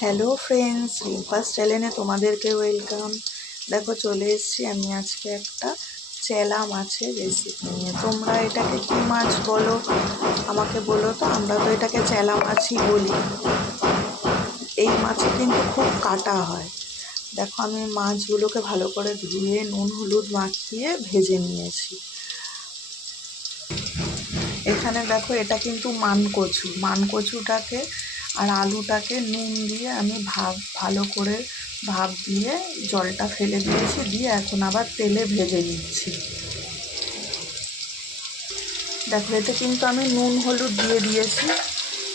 Hello friends, রিম্পাস চ্যানেলে তোমাদেরকে welcome. দেখো চলে এসেছি আমি আজকে একটা চেলা মাছের রেসিপি নিয়ে। তোমরা এটাকে কী মাছ বলো আমাকে বলো তো। আমরা তো এটাকে চেলা মাছই বলি। এই মাছে কিন্তু খুব কাটা হয়। দেখো আমি মাছগুলোকে ভালো করে ধুয়ে নুন হলুদ মাখিয়ে ভেজে নিয়েছি। এখানে দেখো এটা কিন্তু মানকচুটাকে আর আলুটাকে নুন দিয়ে আমি ভালো করে ভাপ দিয়ে জলটা ফেলে দিয়েছি, দিয়ে এখন আবার তেলে ভেজে নিচ্ছি। দেখো এতে কিন্তু আমি নুন হলুদ দিয়ে দিয়েছি,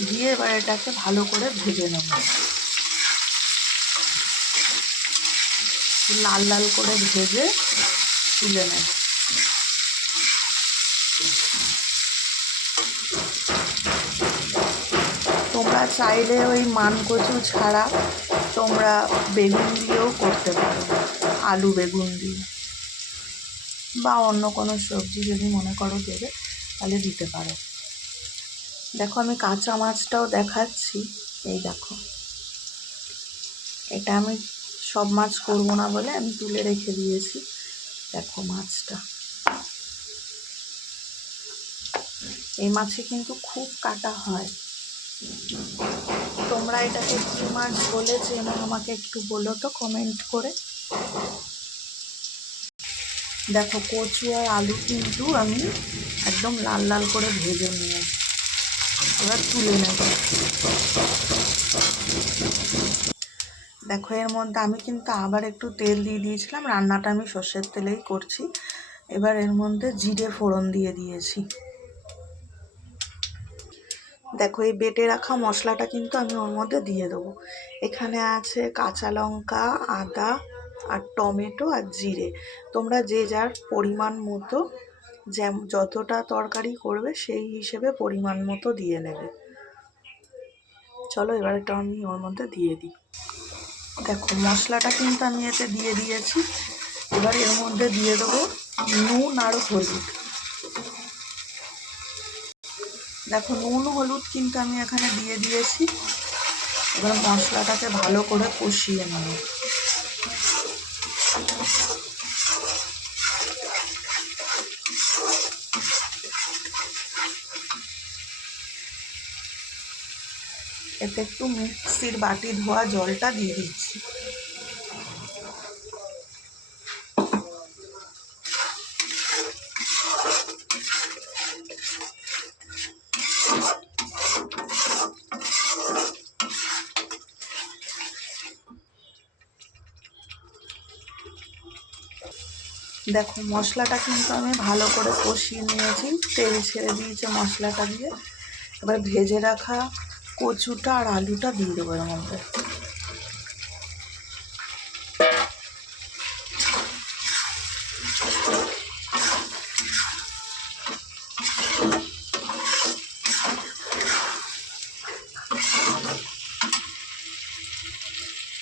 দিয়ে এবার এটাকে ভালো করে ভেজে নেব। লাল লাল করে ভেজে তুলে নেব। তোমরা চাইলে ওই মানকচু ছাড়া তোমরা বেগুন দিয়েও করতে পারো, আলু বেগুন দিয়ে, বা অন্য কোনো সবজি যদি মনে করো দেবে তাহলে দিতে পারো। দেখো আমি কাঁচা মাছটাও দেখাচ্ছি। এই দেখো, এটা আমি সব মাছ করবো না বলে আমি তুলে রেখে দিয়েছি। দেখো মাছটা, এই মাছে কিন্তু খুব কাটা হয়। তোমরা এটাকে কী মাছ বলে চেনো আমাকে একটু বলো তো কমেন্ট করে। দেখো কচু আর আলু কিন্তু আমি একদম লাল লাল করে ভেজে নিয়েছি, এবার তুলে নেব। দেখো এর মধ্যে আমি কিন্তু আবার একটু তেল দিয়ে দিয়েছিলাম, রান্নাটা আমি সর্ষের তেলেই করছি। এবার এর মধ্যে জিরে ফোড়ন দিয়ে দিয়েছি। দেখো এই বেটে রাখা মশলাটা কিন্তু আমি ওর মধ্যে দিয়ে দেবো। এখানে আছে কাঁচা লঙ্কা, আদা আর টমেটো আর জিরে। তোমরা যে যার পরিমাণ মতো যতটা তরকারি করবে সেই হিসেবে পরিমাণ মতো দিয়ে নেবে। চলো এবার এটা আমি ওর মধ্যে দিয়ে দিই। দেখো মশলাটা কিন্তু আমি এতে দিয়ে দিয়েছি। এবার এর মধ্যে দিয়ে দেবো নুন আর হলুদ। দেখো নুন হলুদ কিন্তু আমি এখানে দিয়ে দিয়েছি। এবার মশলাটাকে ভালো করে কষিয়ে নেব। এতে একটু মিক্সির বাটি ধোয়া জলটা দিয়ে দিচ্ছি। দেখো মশলাটা কিন্তু আমি ভালো করে কষিয়ে নিয়েছি, তেল ছেড়ে দিয়েছে মশলাটা দিয়ে। এবার ভেজে রাখা কচুটা আর আলুটা দিয়ে দেবো এর মধ্যে।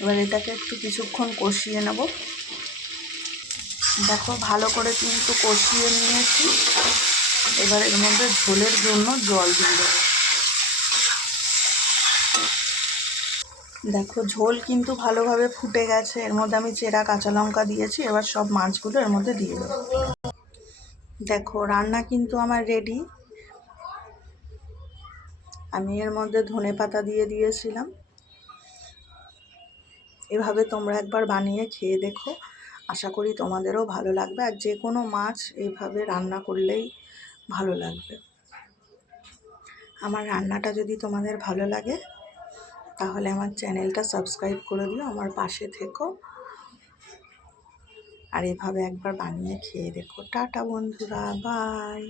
এবার এটাকে একটু কিছুক্ষণ কষিয়ে নেব। দেখো ভালো করে কিন্তু কষিয়ে নিয়েছি। এবার এর মধ্যে ঝোলের জন্য জল দিয়ে দেবো। দেখো ঝোল কিন্তু ভালোভাবে ফুটে গেছে। এর মধ্যে আমি চেরা কাঁচা লঙ্কা দিয়েছি। এবার সব মাছগুলো এর মধ্যে দিয়ে দেবো। দেখো রান্না কিন্তু আমার রেডি। আমি এর মধ্যে ধনেপাতা দিয়ে দিয়েছিলাম। এভাবে তোমরা একবার বানিয়ে খেয়ে দেখো, আশা করি তোমাদেরও ভালো লাগবে। আর যে কোনো মাছ এইভাবে রান্না করলেই ভালো লাগবে। আমার রান্নাটা যদি তোমাদের ভালো লাগে তাহলে আমার চ্যানেলটা সাবস্ক্রাইব করে দিও, আমার পাশে থেকো। আর এভাবে একবার বানিয়ে খেয়ে দেখো। টাটা বন্ধুরা, বাই।